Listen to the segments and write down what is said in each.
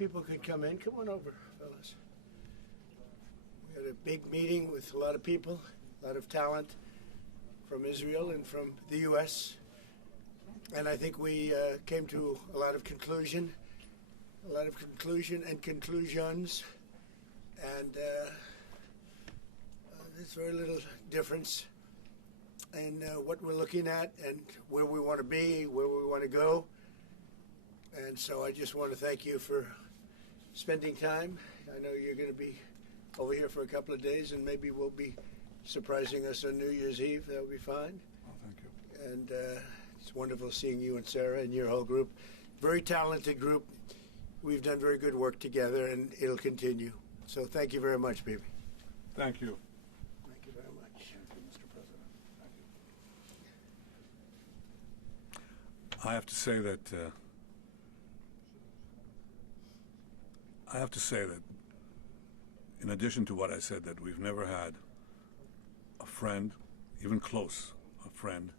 people could come in. Come on over, fellas. We had a big meeting with a lot of people, a lot of talent from Israel and from the U.S. And I think we came to a lot of conclusion and conclusions. And there's very little difference in what we're looking at and where we want to be, where we want to go. And so I just want to thank you for spending time. I know you're going to be over here for a couple of days, and maybe we'll be surprising us on New Year's Eve. That'll be fine. Oh, thank you. And it's wonderful seeing you and Sarah and your whole group. Very talented group. We've done very good work together, and it'll continue. So thank you very much, baby. Thank you. Thank you very much. Thank you, Mr. President. Thank you. I have to say that in addition to what I said, that we've never had a friend, even close, a friend,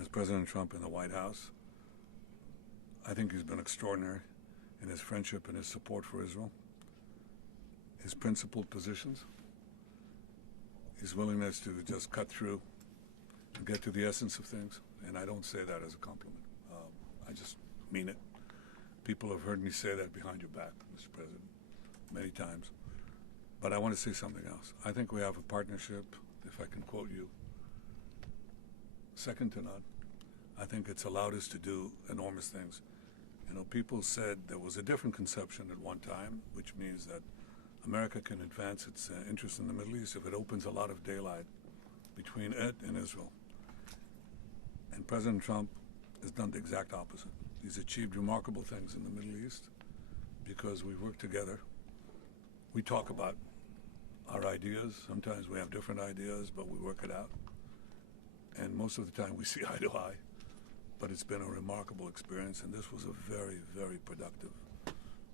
as President Trump in the White House. I think he's been extraordinary in his friendship and his support for Israel, his principled positions, his willingness to just cut through and get to the essence of things. And I don't say that as a compliment. I just mean it. People have heard me say that behind your back, Mr. President, many times. But I want to say something else. I think we have a partnership, if I can quote you, second to none. I think it's allowed us to do enormous things. You know, people said there was a different conception at one time, which means that America can advance its interest in the Middle East if it opens a lot of daylight between it and Israel. And President Trump has done the exact opposite. He's achieved remarkable things in the Middle East because we work together. We talk about our ideas. Sometimes we have different ideas, but we work it out. And most of the time we see eye to eye. But it's been a remarkable experience, and this was a very, very productive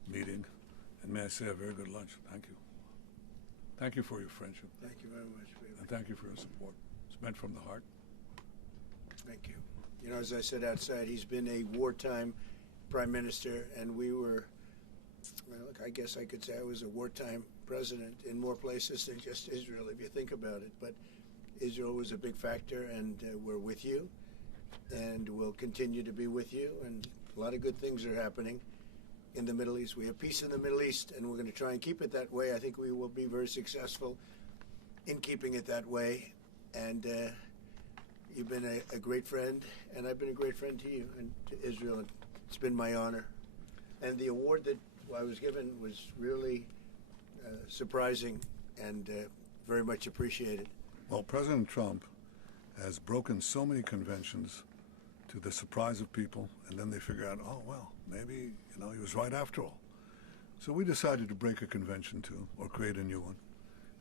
meeting. And may I say, a very good lunch. Thank you. Thank you for your friendship. Thank you very much, baby. And thank you for your support. It's meant from the heart. Thank you. You know, as I said outside, he's been a wartime prime minister, and we were, well, I guess I could say I was a wartime president in more places than just Israel, if you think about it. But Israel was a big factor, and we're with you, and we'll continue to be with you. And a lot of good things are happening in the Middle East. We have peace in the Middle East, and we're going to try and keep it that way. I think we will be very successful in keeping it that way. And you've been a great friend, and I've been a great friend to you and to Israel. And it's been my honor. And the award that I was given was really surprising and very much appreciated. Well, President Trump has broken so many conventions to the surprise of people, and then they figure out, oh, well, maybe, he was right after all. So we decided to break a convention too, or create a new one,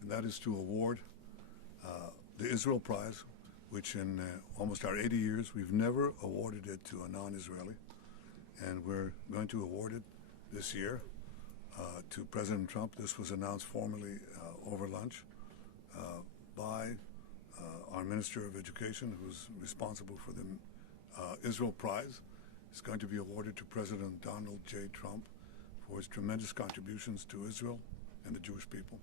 and that is to award the Israel Prize, which in almost our 80 years, we've never awarded it to a non-Israeli, and we're going to award it this year to President Trump. This was announced formally over lunch by our Minister of Education, who's responsible for the Israel Prize. It's going to be awarded to President Donald J. Trump for his tremendous contributions to Israel and the Jewish people.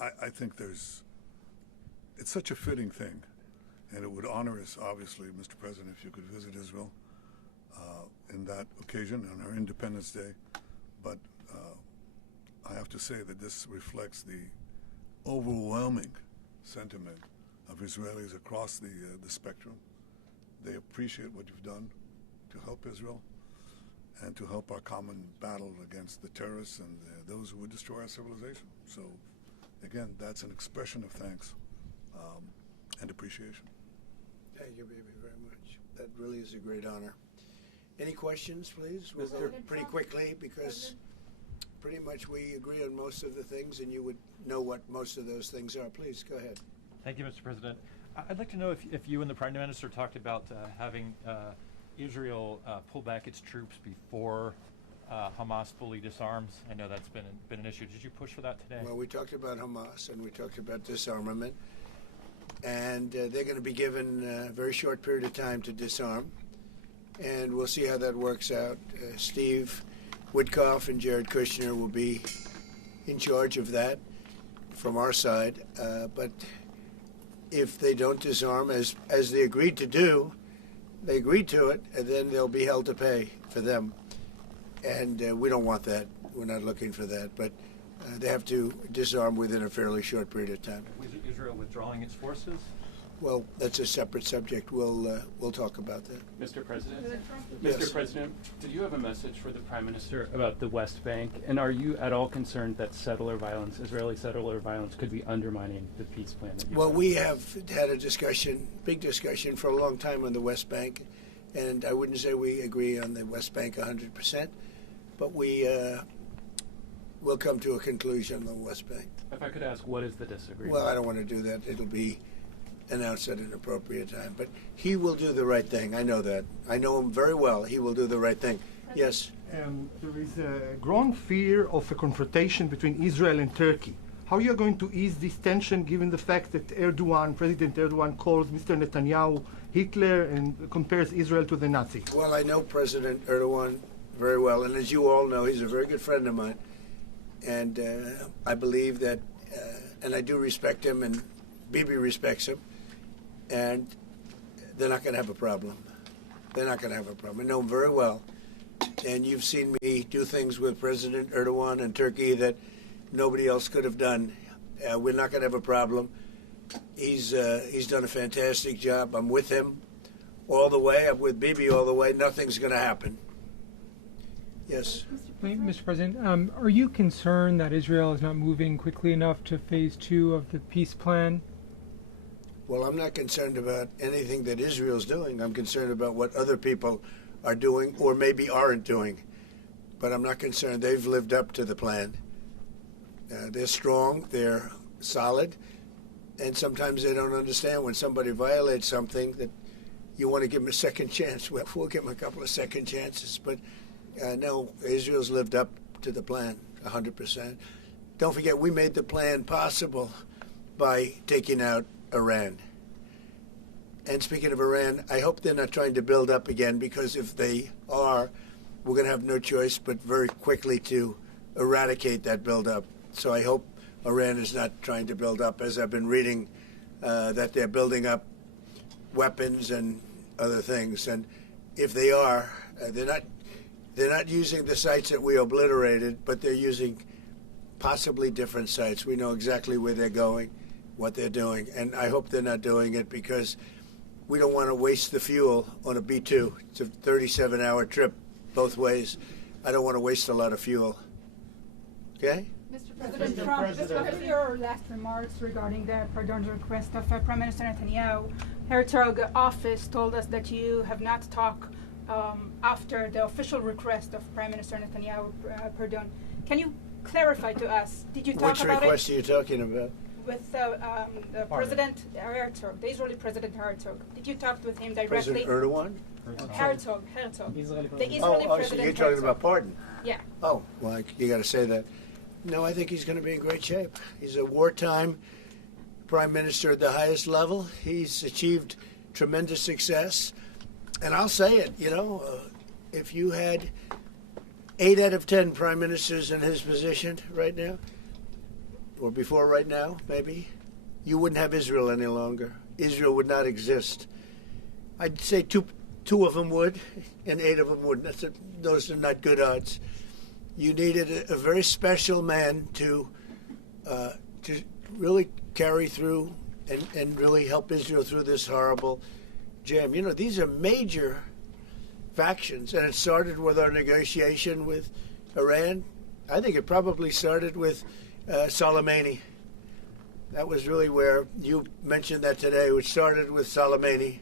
I think it's such a fitting thing, and it would honor us, obviously, Mr. President, if you could visit Israel in that occasion on our Independence Day. But I have to say that this reflects the overwhelming sentiment of Israelis across the spectrum. They appreciate what you've done to help Israel and to help our common battle against the terrorists and those who would destroy our civilization. So, again, that's an expression of thanks and appreciation. Thank you, baby, very much. That really is a great honor. Any questions, please? We'll go pretty quickly because pretty much we agree on most of the things, and you would know what most of those things are. Please, go ahead. Thank you, Mr. President. I'd like to know if you and the Prime Minister talked about having Israel pull back its troops before Hamas fully disarms. I know that's been an issue. Did you push for that today? Well, we talked about Hamas, and we talked about disarmament. And they're going to be given a very short period of time to disarm. and we'll see how that works out. Steve Witkoff and Jared Kushner will be in charge of that from our side. But if they don't disarm, as they agreed to do, they agreed to it, and then they'll be held to pay for them. And we don't want that. We're not looking for that. But they have to disarm within a fairly short period of time. Was Israel withdrawing its forces? Well, that's a separate subject. We'll talk about that. Mr. President? Yes. Mr. President, did you have a message for the Prime Minister about the West Bank? And are you at all concerned that settler violence, Israeli settler violence, could be undermining the peace plan? Well, we have had a discussion, big discussion, for a long time on the West Bank. And I wouldn't say we agree on the West Bank 100%, but we will come to a conclusion on the West Bank. If I could ask, what is the disagreement? Well, I don't want to do that. It'll be announced at an appropriate time. But he will do the right thing. I know that. I know him very well. He will do the right thing. Yes? There is a growing fear of a confrontation between Israel and Turkey. How are you going to ease this tension given the fact that President Erdogan calls Mr. Netanyahu Hitler and compares Israel to the Nazis? Well, I know President Erdogan very well. And as you all know, he's a very good friend of mine. And I believe that, and I do respect him, and Bibi respects him. And they're not going to have a problem. They're not going to have a problem. I know him very well. And you've seen me do things with President Erdogan and Turkey that nobody else could have done. We're not going to have a problem. He's done a fantastic job. I'm with him all the way. I'm with Bibi all the way. Nothing's going to happen. Yes. Mr. President, are you concerned that Israel is not moving quickly enough to phase 2 of the peace plan? Well, I'm not concerned about anything that Israel's doing. I'm concerned about what other people are doing or maybe aren't doing. But I'm not concerned. They've lived up to the plan. They're strong. They're solid. And sometimes they don't understand when somebody violates something that you want to give them a second chance. Well, we'll give them a couple of second chances. But no, Israel's lived up to the plan 100%. Don't forget, we made the plan possible by taking out Iran. And speaking of Iran, I hope they're not trying to build up again, because if they are, we're going to have no choice but very quickly to eradicate that buildup. So I hope Iran is not trying to build up, as I've been reading that they're building up weapons and other things. And if they are, they're not using the sites that we obliterated, but they're using possibly different sites. We know exactly where they're going, what they're doing, and I hope they're not doing it because we don't want to waste the fuel on a B-2. It's a 37-hour trip both ways. I don't want to waste a lot of fuel. Okay? Mr. President Trump, just with your last remarks regarding the pardon request of Prime Minister Netanyahu, Herzog office told us that you have not talked after the official request of Prime Minister Netanyahu pardon. Can you clarify to us, did you talk Which about request it? are you talking about? With the President Herzog, the Israeli President Herzog. Did you talk with him directly? President Erdogan? Herzog. The Israeli President So you're Herzog. talking about pardon? Yeah. Oh, well, you got to say that. No, I think he's going to be in great shape. He's a wartime prime minister at the highest level. He's achieved tremendous success. And I'll say it, if you had 8 out of 10 prime ministers in his position right now, or before right now, maybe, you wouldn't have Israel any longer. Israel would not exist. I'd say two of them would, and 8 of them wouldn't. Those are not good odds. You needed a very special man to really carry through and really help Israel through this horrible jam. These are major factions, and it started with our negotiation with Iran. I think it probably started with Soleimani. That was really where you mentioned that today, which started with Soleimani.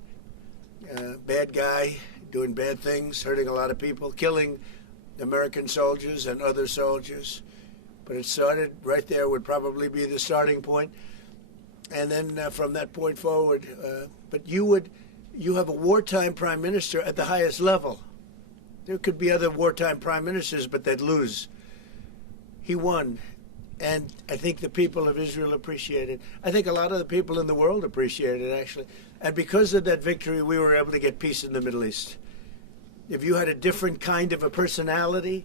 Bad guy, doing bad things, hurting a lot of people, killing American soldiers and other soldiers. But it started right there, would probably be the starting point. And then from that point forward, but you have a wartime prime minister at the highest level. There could be other wartime prime ministers, but they'd lose. He won. And I think the people of Israel appreciate it. I think a lot of the people in the world appreciate it, actually. And because of that victory, we were able to get peace in the Middle East. if you had a different kind of a personality,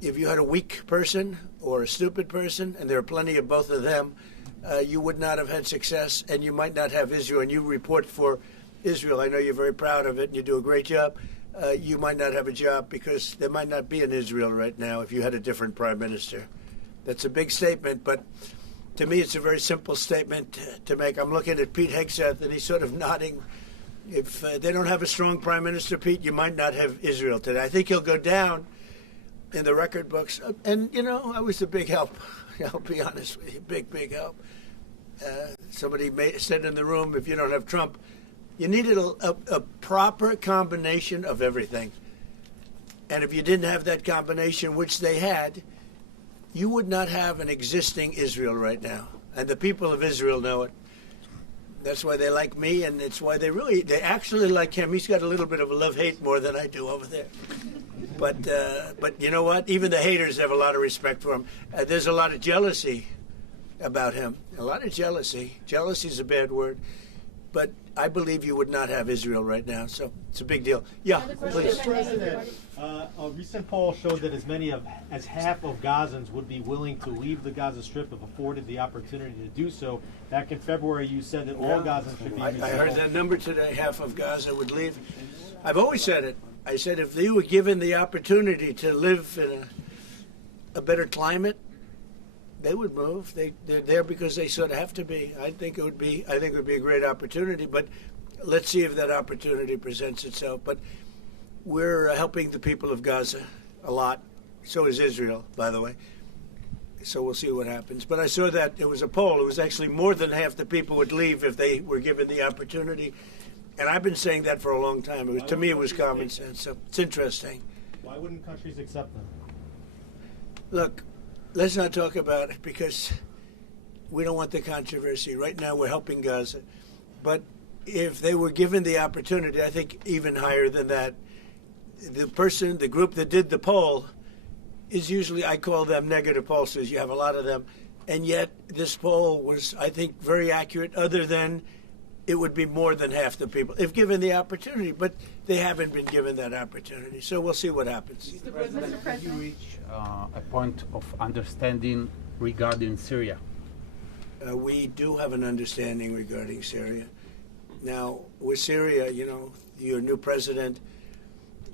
if you had a weak person or a stupid person, and there are plenty of both of them, you would not have had success, and you might not have Israel. And you report for Israel. I know you're very proud of it, and you do a great job. You might not have a job because there might not be an Israel right now if you had a different prime minister. That's a big statement, but to me it's a very simple statement to make. I'm looking at Pete Hegseth, and he's sort of nodding. If they don't have a strong prime minister, Pete, you might not have Israel today. I think he'll go down in the record books. And, you know, I was a big help. I'll be honest with you, big help. Somebody said in the room, if you don't have Trump, you needed a proper combination of everything. And if you didn't have that combination, which they had, you would not have an existing Israel right now. And the people of Israel know it. That's why they like me, and it's why they actually like him. He's got a little bit of a love-hate more than I do over there. But you know what? Even the haters have a lot of respect for him. There's a lot of jealousy about him. A lot of jealousy. Jealousy is a bad word. But I believe you would not have Israel right now. So it's a big deal. Yeah, please. Mr. President, a recent poll showed that as many as half of Gazans would be willing to leave the Gaza Strip if afforded the opportunity to do so. Back in February, you said that all Gazans should be I heard that number today. Half of Gaza would leave. I've always said it. I said if they were given the opportunity to live in a better climate, they would move. They're there because they sort of have to be. I think it would be a great opportunity, but let's see if that opportunity presents itself. But we're helping the people of Gaza a lot. So is Israel, by the way. So we'll see what happens. But I saw that there was a poll. It was actually more than half the people would leave if they were given the opportunity. And I've been saying that for a long time. To me, it was common sense. So it's interesting. Why wouldn't countries accept them? Look, let's not talk about it because we don't want the controversy. Right now, we're helping Gaza. But if they were given the opportunity, I think even higher than that, the group that did the poll is usually, I call them negative pollsters. You have a lot of them. And yet this poll was, I think, very accurate, other than it would be more than half the people if given the opportunity. But they haven't been given that opportunity. So we'll see what happens. Mr. President, did you reach a point of understanding regarding Syria? We do have an understanding regarding Syria. Now, with Syria, you know, your new president,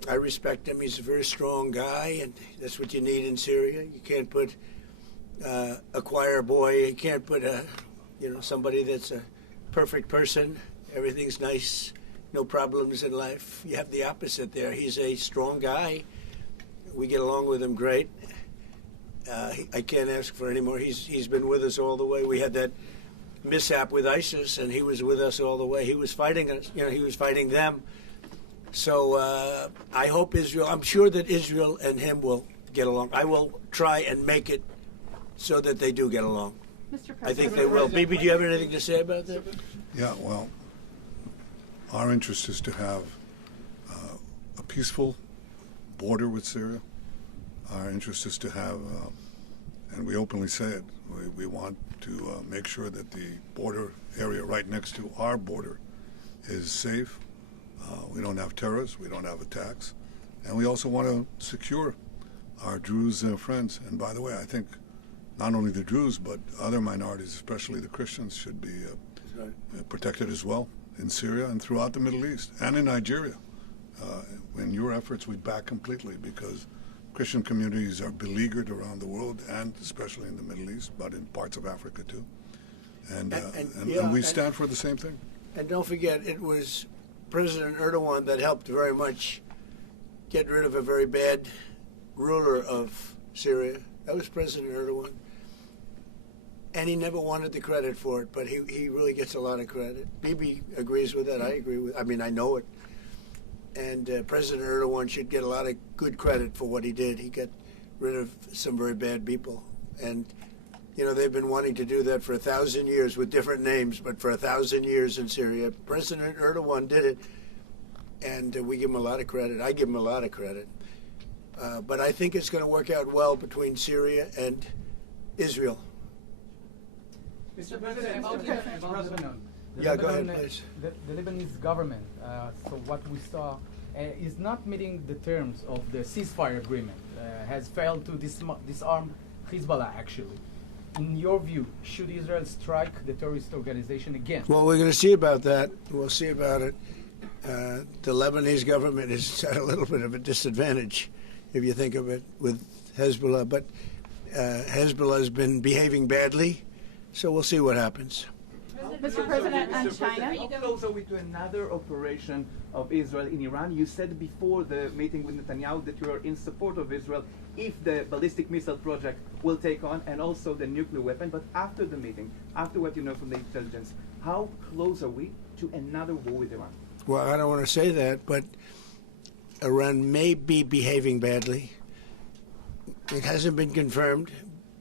I respect him. He's a very strong guy, and that's what you need in Syria. You can't put a choir boy. You can't put somebody that's a perfect person. Everything's nice, no problems in life. You have the opposite there. He's a strong guy. We get along with him great. I can't ask for any more. He's been with us all the way. We had that mishap with ISIS, and he was with us all the way. He was fighting us. You know, he was fighting them. So I hope Israel. I'm sure that Israel and him will get along. I will try and make it so that they do get along. Mr. President. I think they will. Bibi, do you have anything to say about that? Yeah, well, our interest is to have a peaceful border with Syria. Our interest is to have, and we openly say it, we want to make sure that the border area right next to our border is safe. We don't have terrorists, we don't have attacks, and we also want to secure our Druze friends. And by the way, I think not only the Druze, but other minorities, especially the Christians, should be protected as well in Syria and throughout the Middle East and in Nigeria. In your efforts, we back completely, because Christian communities are beleaguered around the world, and especially in the Middle East, but in parts of Africa too. And we stand for the same thing. And don't forget, it was President Erdogan that helped very much get rid of a very bad ruler of Syria. That was President Erdogan. And he never wanted the credit for it, but he really gets a lot of credit. Bibi agrees with that. I agree with it. I mean, I know it. And President Erdogan should get a lot of good credit for what he did. He got rid of some very bad people. And, you know, they've been wanting to do that for 1,000 years with different names, but for 1,000 years in Syria. President Erdogan did it, and we give him a lot of credit. I give him a lot of credit. But I think it's going to work out well between Syria and Israel. Mr. President, Yeah, go ahead, please. The Lebanese government, so what we saw is not meeting the terms of the ceasefire agreement, has failed to disarm Hezbollah actually. In your view, should Israel strike the terrorist organization again? Well, we're going to see about that. We'll see about it. The Lebanese government is at a little bit of a disadvantage, if you think of it, with Hezbollah. But Hezbollah has been behaving badly, so we'll see what happens. Mr. President, on China. How close are we to another operation of Israel in Iran? You said before the meeting with Netanyahu that you are in support of Israel if the ballistic missile project will take on, and also the nuclear weapon. But after the meeting, after what you know from the intelligence, how close are we to another war with Iran? Well, I don't want to say that, but Iran may be behaving badly. It hasn't been confirmed.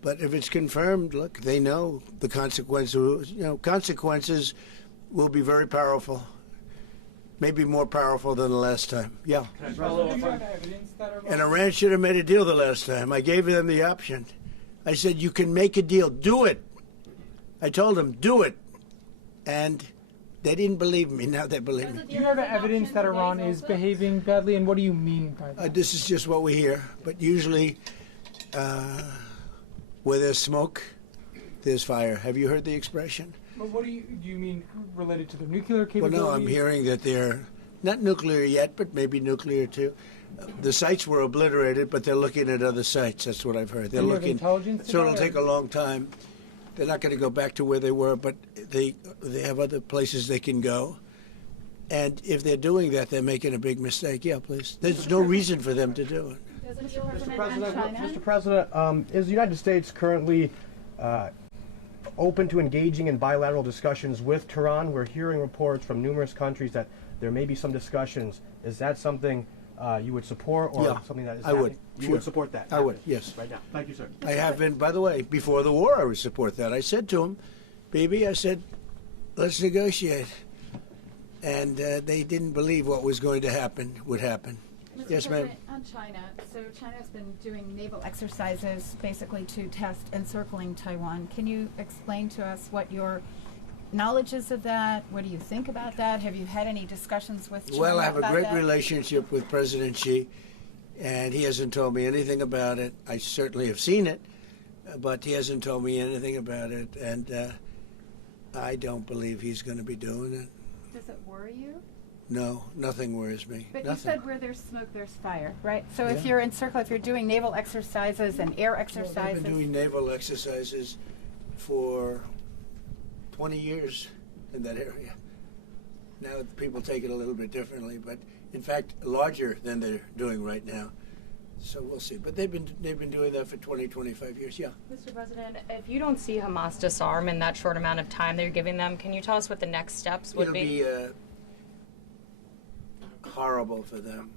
But if it's confirmed, look, they know the consequences. Consequences will be very powerful, maybe more powerful than the last time. Yeah. And Iran should have made a deal the last time. I gave them the option. I said, you can make a deal. Do it. I told them, do it. And they didn't believe me. Now they believe me. Do you have evidence that Iran is behaving badly, and what do you mean by that? This is just what we hear. But usually, where there's smoke, there's fire. Have you heard the expression? But what do you mean related to the nuclear capabilities? Well, no, I'm hearing that they're not nuclear yet, but maybe nuclear too. The sites were obliterated, but they're looking at other sites. That's what I've heard. They're looking. Intelligence So it'll take a long time. They're not going to go back to where they were, but they have other places they can go. And if they're doing that, they're making a big mistake. Yeah, please. There's no reason for them to do it. Mr. President, is the United States currently open to engaging in bilateral discussions with Tehran? We're hearing reports from numerous countries that there may be some discussions. Is that something you would support, or something that is happening? Would. You Sure. would support that? I would, yes. Right now. Thank you, sir. I have been, by the way, before the war, I would support that. I said to him, baby, I said, let's negotiate. And they didn't believe what was going to happen would happen. Mr. Yes, ma'am. President, on China, so China's been doing naval exercises basically to test encircling Taiwan. Can you explain to us what your knowledge is of that? What do you think about that? Have you had any discussions with China Well, I have a great that? relationship with President Xi, and he hasn't told me anything about it. I certainly have seen it, but he hasn't told me anything about it, and I don't believe he's going to be doing it. Does it worry you? No, nothing worries me. But nothing. you said where there's smoke, there's fire, right? So if you're if you're doing naval exercises and air exercises. Well, they've been doing naval exercises for 20 years in that area. Now people take it a little bit differently, but in fact larger than they're doing right now. So we'll see. But they've been doing that for 20, 25 years. Yeah. Mr. President, if you don't see Hamas disarm in that short amount of time that you're giving them, can you tell us what the next steps would be? It'll be horrible for them.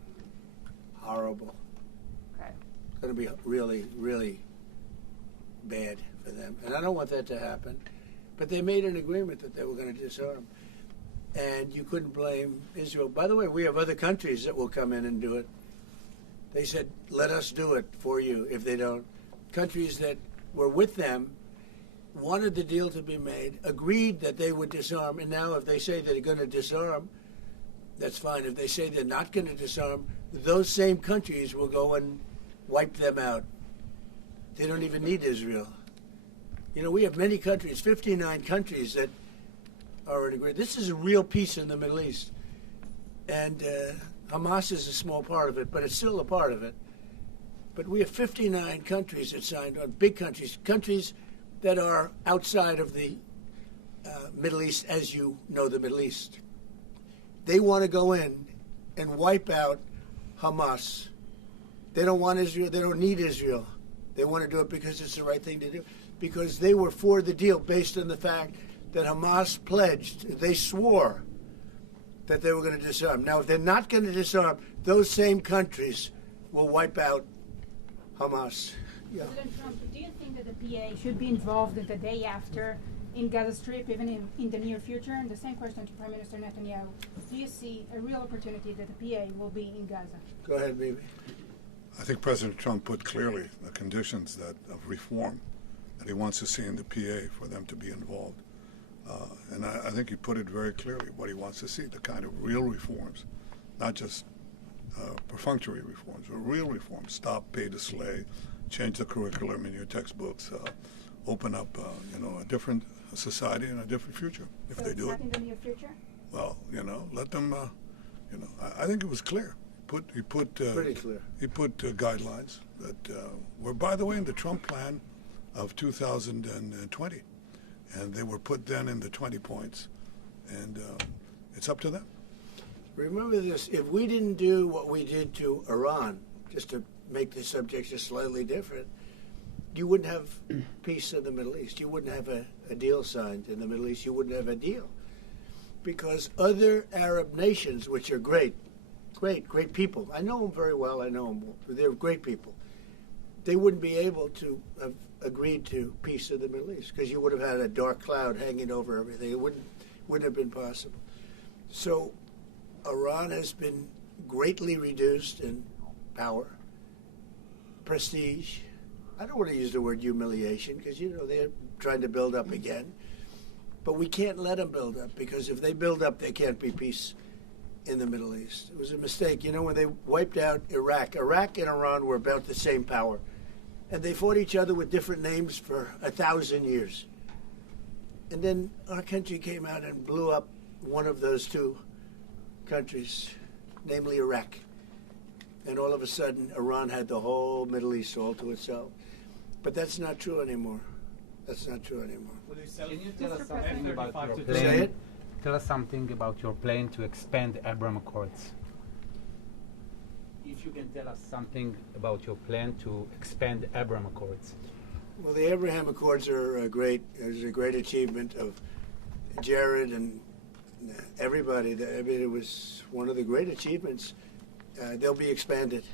Horrible. Okay. It's going to be really, really bad for them. And I don't want that to happen. But they made an agreement that they were going to disarm. And you couldn't blame Israel. By the way, we have other countries that will come in and do it. They said, let us do it for you if they don't. Countries that were with them wanted the deal to be made, agreed that they would disarm, and now if they say they're going to disarm, that's fine. If they say they're not going to disarm, those same countries will go and wipe them out. They don't even need Israel. You know, we have many countries, 59 countries that are in agreement. This is a real peace in the Middle East. And Hamas is a small part of it, but it's still a part of it. But we have 59 countries that signed on, big countries, countries that are outside of the Middle East, as you know the Middle East. They want to go in and wipe out Hamas. They don't want Israel. They don't need Israel. They want to do it because it's the right thing to do, because they were for the deal based on the fact that Hamas pledged, they swore that they were going to disarm. Now, if they're not going to disarm, those same countries will wipe out Hamas. Yeah. President Trump, do you think that the PA should be involved the day after in Gaza Strip, even in the near future? And the same question to Prime Minister Netanyahu. Do you see a real opportunity that the PA will be in Gaza? Go ahead, baby. I think President Trump put clearly the conditions of reform that he wants to see in the PA for them to be involved. And I think he put it very clearly, what he wants to see, the kind of real reforms, not just perfunctory reforms or real reforms. Stop pay to slay, change the curriculum in your textbooks, open up a different society and a different future. If they do it, in the near future? well, let them. I think it was clear. He put pretty clear. He put guidelines that were, by the way, in the Trump plan of 2020, and they were put then in the 20 points, and it's up to them. Remember this, if we didn't do what we did to Iran, just to make the subject just slightly different, you wouldn't have peace in the Middle East. You wouldn't have a deal signed in the Middle East. You wouldn't have a deal. Because other Arab nations, which are great people, I know them very well, they're great people, they wouldn't be able to have agreed to peace in the Middle East because you would have had a dark cloud hanging over everything. It wouldn't have been possible. So Iran has been greatly reduced in power, prestige. I don't want to use the word humiliation because, they're trying to build up again. But we can't let them build up because if they build up, there can't be peace in the Middle East. It was a mistake. When they wiped out Iraq and Iran were about the same power. And they fought each other with different names for 1,000 years. And then our country came out and blew up one of those two countries, namely Iraq. And all of a sudden, Iran had the whole Middle East all to itself. But that's not true anymore. That's not true anymore. Can you tell us something about your Say plan? it? Tell us something about your plan to expand the Abraham Accords. If you can tell us something about your plan to expand the Abraham Accords. Well, the Abraham Accords are a great achievement of Jared and everybody. It was one of the great achievements. They'll be expanded.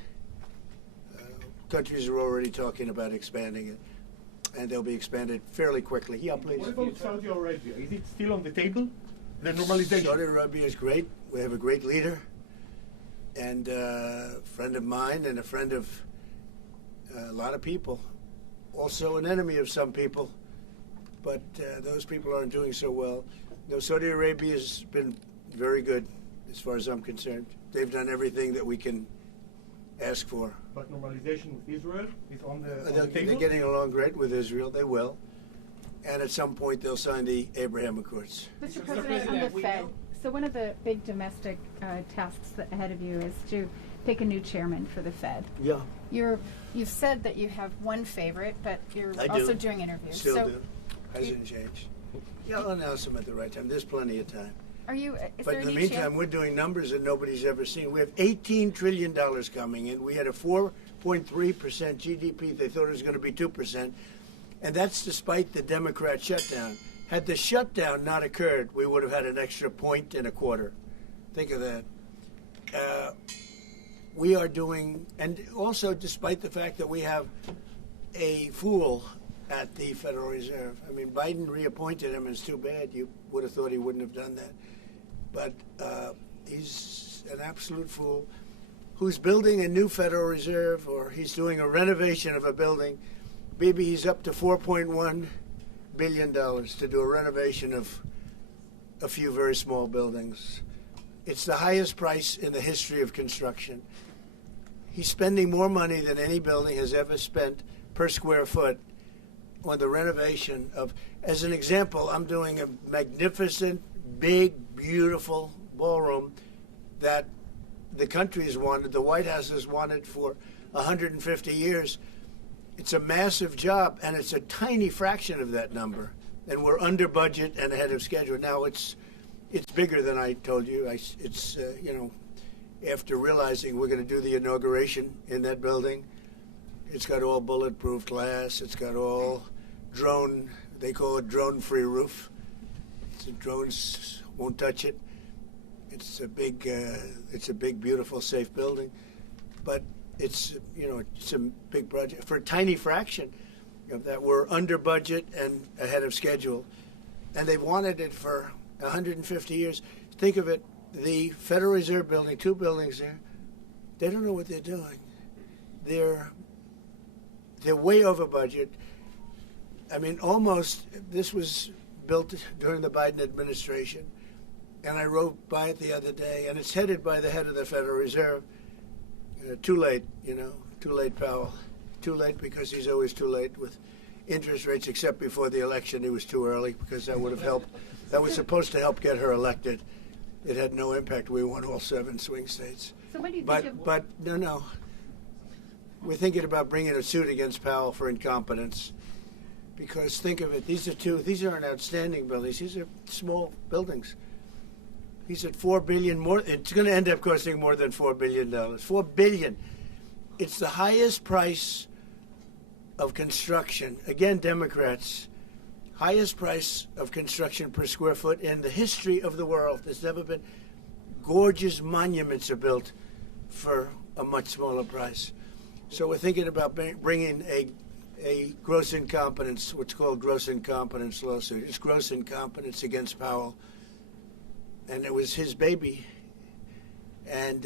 Countries are already talking about expanding it, and they'll be expanded fairly quickly. Yeah, please. What about Saudi Arabia? Is it still on the table? The normalization? Saudi Arabia is great. We have a great leader, and a friend of mine and a friend of a lot of people. Also an enemy of some people, but those people aren't doing so well. No, Saudi Arabia has been very good as far as I'm concerned. They've done everything that we can ask for. But normalization with Israel is on the They're table? getting along great with Israel. They will. And at some point, they'll sign the Abraham Accords. Mr. President, on the Fed, so one of the big domestic tasks ahead of you is to pick a new chairman for the Fed. Yeah. You've said that you have one favorite, but you're I also do. doing interviews. Still so do. Hasn't changed. Yeah, I'll announce them at the right time. There's plenty of time. Are you? But in the meantime, we're doing numbers that nobody's ever seen. We have $18 trillion coming in. We had a 4.3% GDP. They thought it was going to be 2%. And that's despite the Democrat shutdown. Had the shutdown not occurred, we would have had an extra 1.25. Think of that. We are doing, and also despite the fact that we have a fool at the Federal Reserve. I mean, Biden reappointed him, and it's too bad. You would have thought he wouldn't have done that. But he's an absolute fool who's building a new Federal Reserve, or he's doing a renovation of a building. Maybe he's up to $4.1 billion to do a renovation of a few very small buildings. It's the highest price in the history of construction. He's spending more money than any building has ever spent per square foot on the renovation of, as an example, I'm doing a magnificent, big, beautiful ballroom that the country has wanted, the White House has wanted for 150 years. It's a massive job, and it's a tiny fraction of that number. And we're under budget and ahead of schedule. Now, it's bigger than I told you. After realizing we're going to do the inauguration in that building, it's got all bulletproof glass. It's got all drone, they call it drone-free roof. So drones won't touch it. It's a big, beautiful, safe building. But it's a big project. For a tiny fraction of that, we're under budget and ahead of schedule. And they've wanted it for 150 years. Think of it, the Federal Reserve building, 2 buildings there, they don't know what they're doing. They're way over budget. I mean, this was built during the Biden administration, and I rode by it the other day, and it's headed by the head of the Federal Reserve, Too late, too late, Powell. Too late because he's always too late with interest rates, except before the election he was too early because that would have helped. That was supposed to help get her elected. It had no impact. We won all 7 swing states. So what do you But, think of... but no. We're thinking about bringing a suit against Powell for incompetence. Because think of it, these aren't outstanding buildings. These are small buildings. He's at $4 billion more. It's going to end up costing more than $4 billion. $4 billion. It's the highest price of construction. Again, Democrats, highest price of construction per square foot in the history of the world. There's never been. Gorgeous monuments are built for a much smaller price. So we're thinking about bringing a gross incompetence, what's called gross incompetence lawsuit. It's gross incompetence against Powell. And it was his baby. And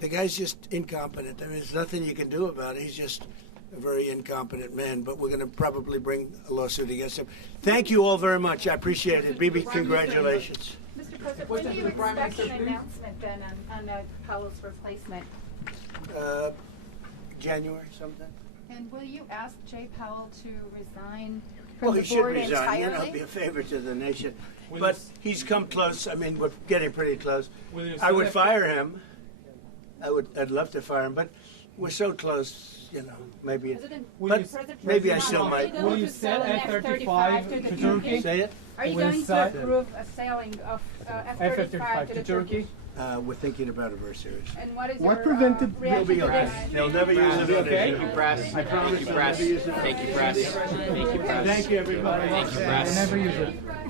the guy's just incompetent. I mean, there's nothing you can do about it. He's just a very incompetent man. But we're going to probably bring a lawsuit against him. Thank you all very much. I appreciate it. Bibi, congratulations. Mr. President, when do you expect an announcement then on Powell's replacement? January sometime. And will you ask Jay Powell to resign Well, from he the should board resign, entirely? be a favor to the nation. But he's come close. I mean, we're getting pretty close. I would fire him. I'd love to fire him, but we're so close, maybe. But maybe I still might. Will you sell F-35 to Turkey? Say it? Are you going to approve a selling of F-35 to the Turkish? We're thinking about it very seriously. And what is What your prevented- reaction They'll be to okay. this? They'll never use it. Thank you, press. I promise. Thank you, press. Thank you, press. Thank you, press. Thank you, everybody. Thank you, press. Never use it.